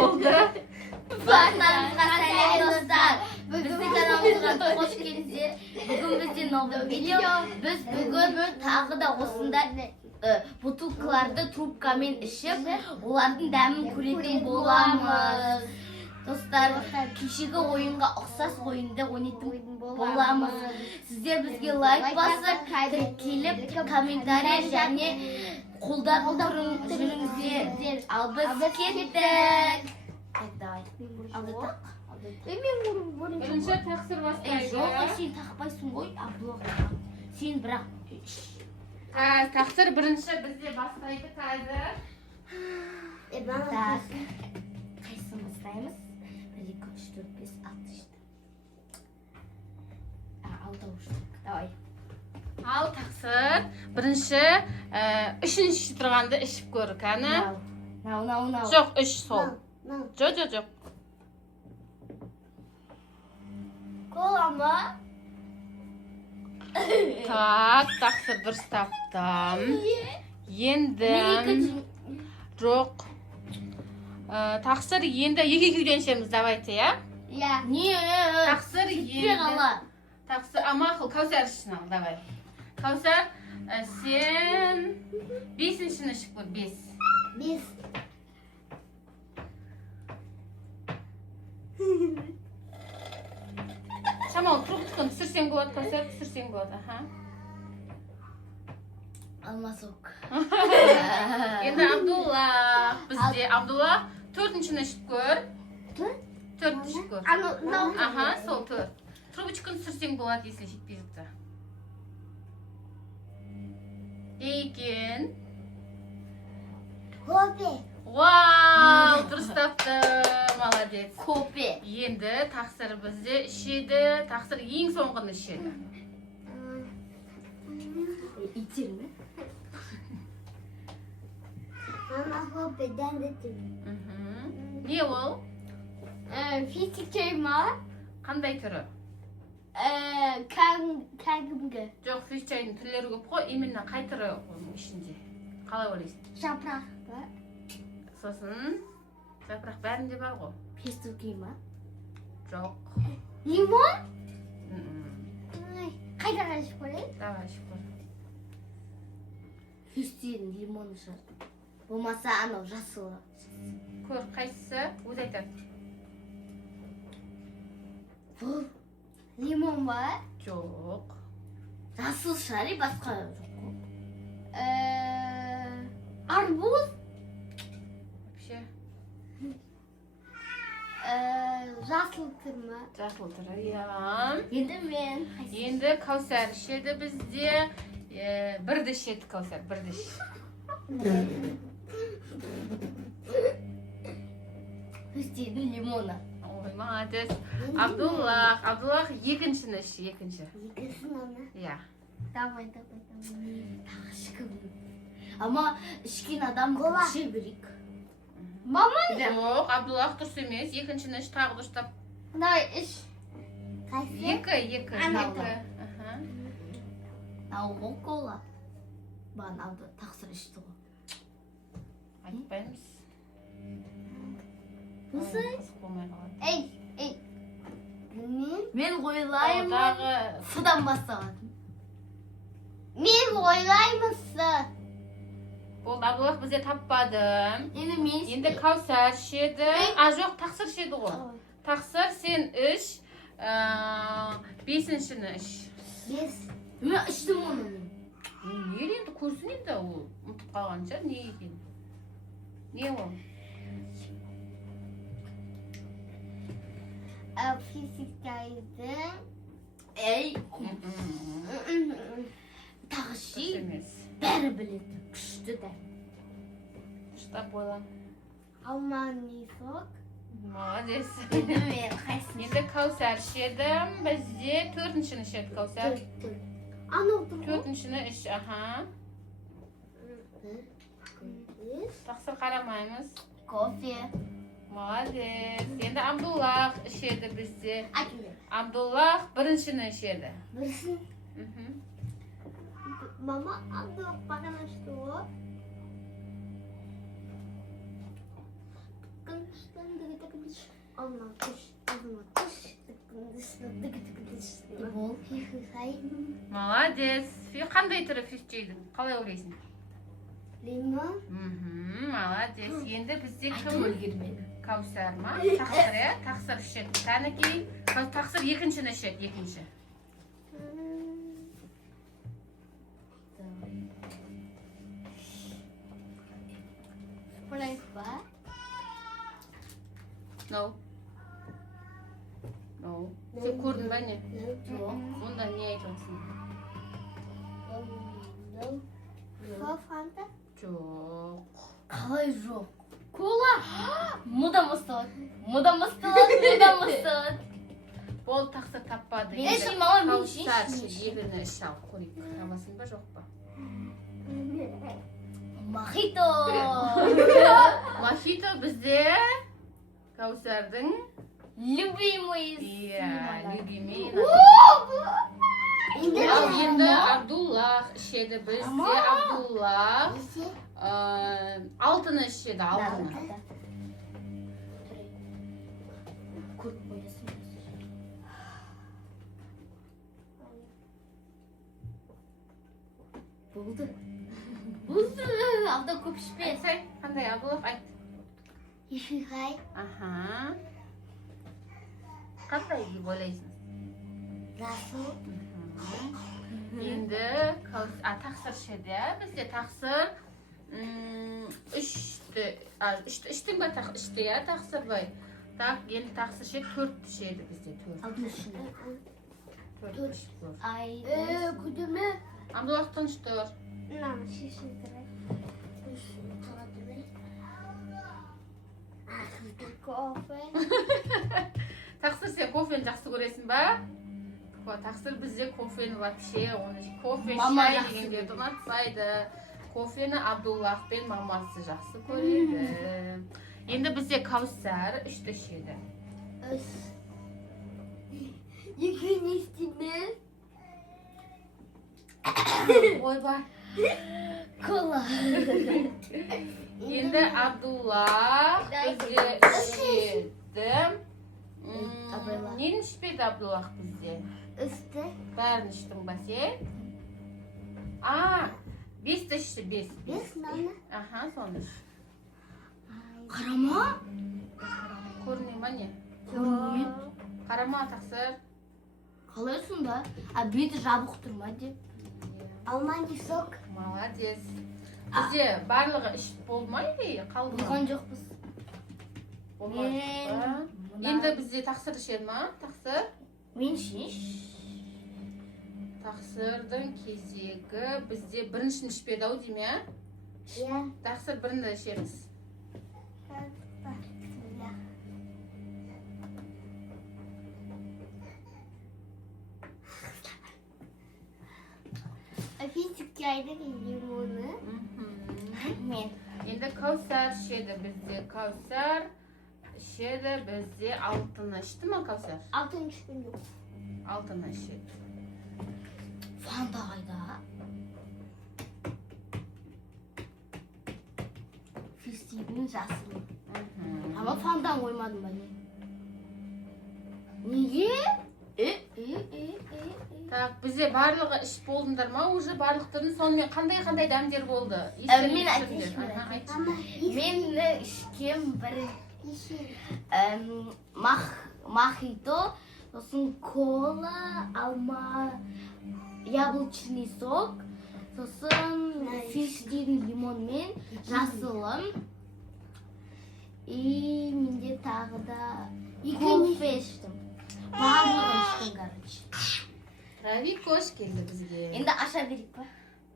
болды. Барлықтарыңызға сәлем достар. Біздің каналымызға қош келдіңіздер. Бүгін бізде новый видео. Біз бүгін тағы да осындай бутылкаларды трубкамен ішіп, олардың дәмін көретін боламыз. Достар, кешегі ойынға ұқсас ойынды ойнайтын боламыз. Сіздер бізге лайк басып, келіп, комментарий және қолдап жүріңіздер. Ал біз кеттік. Бірінші тақсыр бастайды. Жоқ, сен тақпайсың ғой, Абдулlah. Сен бірақ Тақсыр бірінші бізде бастайды қазір. Қайсын бастаймыз? 1, 2, 3, 4, 5, 6, 7. 6 штук. Давай. Ал тақсыр бірінші үшінші тұрғанды ішіп көр, кәні? Нау. Жоқ, үш сол. Жоқ. Кола ма? Так, тақсыр дұрыс таптым. Енді... Жоқ. Тақсыр енді екі-екеуден ішеміз, давайте, я? Я. Не. Тақсыр енді... Тақсыр, амақыл, Кәусар ішін ал, давай. Кәусар, сен 5-шіні ішіп көр, 5. 5. Шамал, трубочканы түсірсең болады, Кәусар, түсірсең болады, аха. Алмасок. Енді Абдулла, бізде Абдулла 4-шіні ішіп көр. 4 ішіп көр. Аха, сол 4. Трубочканы түсірсең болады, если жетпей жатса. Екен. Копе. Вау, дұрыс тапты, молодец. Копе. Енді тақсыр бізде ішеді, тақсыр ең соңғыны ішеді. İçir mi? Mama kopeden de türü. Не ол? Fizik çayma. Қандай түрі? Kangımgı. Жоқ, фиш чайдың түрлері көп қой, именно қай түрі оның ішінде? Қалай ойлайсың? Жапырақ. Сосын жапырақ бәрінде бар ғой. Пестуки ма? Жоқ. Лимон? Қайда ашып көрейін? Давай ішіп көр. Фистин лимоны шығар. Болмаса анау жасылы. Көр, қайсысы? Өз айтады. Бұл лимон ба? Жоқ. Жасыл шығар, басқа жоқ. Арбуз? Вообще. Жасыл түр ма? Жасыл түрі, иә. Енді мен. Енді Кәусар ішеді бізде. Бірді ішеді Кәусар, бірді ішеді. Фистиннің лимоны. Ой, молодец. Абдуллах екіншіні іші, екінші. Екісін оны? Иә. Давай. Тағы ішкім. Ама ішкен адам іше берейік. Мама? Жоқ, Абдуллах дұрыс емес. Екіншіні іш, тағы дұрыстап. Давай, іш. Қайсы? Екі. Науғы кола. Баған алды тақсыр ішті ғой. Айтпаймыз. Бұсы? Қызық болмай қалады. Ей. Мен ойлаймын. Судан басталатын. Мен ойлаймысы. Болды, Абдуллах бізде таппады. Енді Кәусар ішеді. Жоқ, тақсыр ішеді ғой. Тақсыр, сен іш. 5-шіні іш. 5. Мен іштім оны. Не енді көрсін енді ол. Ұмытып қалған шығар, не екен? Не ол? Физикайдың. Ей. Тағы ши. Бәрі біледі. Күшті дә. Штаб ойлан. Алманы сок. Молодец. Енді мен қайсын. Енді Кәусар ішеді. Бізде 4-шіні ішеді Кәусар. Анау тұр ғой? 4-шіні іш, аха. Тақсыр қарамаймыз. Кофе. Молодец. Енді Абдуллах ішеді бізде. Әкелер. Абдуллах 1-шіні ішеді. Бірсін. Мама, Абдуллах бағана ішті ғой. Молодец. Қандай түрі фиш жейді? Қалай ойлайсың? Лимон. Молодец. Енді бізде кім? Өлгермеді. Каусар ма? Тақсыр, иә? Тақсыр ішеді. Кәнекей. Тақсыр екіншіні ішеді, екінші. Sprite ба? No. Сен көрдің ба не? Жоқ. Онда не айтып отырсың? Фанта? Жоқ. Қалай жоқ? Кола? Мұдан басталады. Бол тақсыр таппады. Мен ішейін, мама, мен ішейін. Каусар ішеді. Екіні іші алып көрейік. Табасың ба, жоқ па? Мохито. Мохито бізде Каусардың Любимый. любимый. Ал енді Абдуллах ішеді. Бізде Абдуллах алтыны ішеді, алтыны. Көріп қоясың. Болды. Абда көп ішпе. Айтсай, қандай Абдуллах айт. Ишихай. Аха. Қандай деп ойлайсың? Жасыл. Енді тақсыр ішеді, бізде тақсыр үштің ба ішті, тақсыр бай. Так, енді тақсыр ішеді, төртті ішеді бізде, төрт. Алдың ішінде. Төрт ішті. Күдімі. Абдуллахтан тұр. Шешін тұрай. Кофе. Тақсыр сен кофені жақсы көресің ба? Тақсыр бізде кофені вообще, кофе, шай дегендерді ұнатпайды. Кофені Абдуллах пен мамасы жақсы көреді. Енді бізде Каусар үшті ішеді. Екені істеме. Ойба. Кола. Енді Абдуллах бізде ішеді. Нені ішпеді Абдуллах бізде? Үсті. Бәрін іштің ба сен? Бесті ішті, бес. Бес наны. Аха, соны іш. Қарама. Көріне ма не? Көрмейді. Қарама тақсыр. Қалай сонда? Беті жабық тұрма деп. Алманды сок. Молодец. Бізде барлығы іш болмайды, қалды ма? Болған жоқпыз. Болмайды ба? Енді бізде тақсыр ішеді ма? Тақсыр? Мен шеш. Тақсырдың кезегі бізде біріншін ішпеді ау дейм, ә? Иә. Тақсыр бірінді ішеміз. Физикке айдық лимоны. Мен. Енді Каусар ішеді бізде. Каусар ішеді бізде алтыны. Ішті ма Каусар? Алтын ішкен жоқ. Алтыны ішеді. Фанта қайда? Фистигінің жасылы. Ama fandan koymadım ben. Неге? Так, бізде барлығы іш болдыңдар ма? Уже барлықтардың сонымен қандай дәмдер болды? Мен ішкем бір мохито, сосын кола, алма, яблочный сок, сосын фиштидің лимонмен жасылым. И менде тағы да кофе іштім. Барлығын іштім, короче. Рави қош келді бізге. Енді аша берейік па?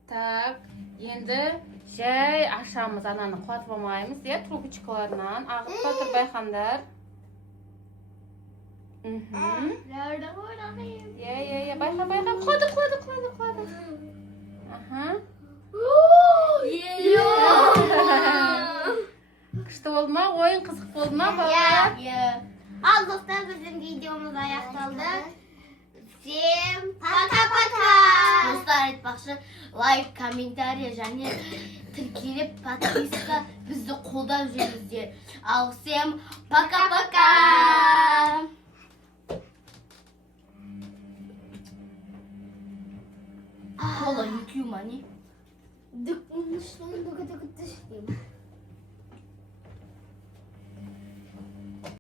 Так, енді жай ашамыз, ананы қуатып алмаймыз, трубочкаларынан. Ағып батыр байқандар. Байқа. Құлады. Аха. Күшті болды ма? Ойын қызық болды ма? Ал достар, біздің видеомыз аяқталды. Всем пока-пока! Достар, айтпақшы, лайк, комментария және тіркеліп подписка бізді қолдап жүріңіздер. А всем пока-пока. Кола, you cue money. Ну что, ну-ка, ты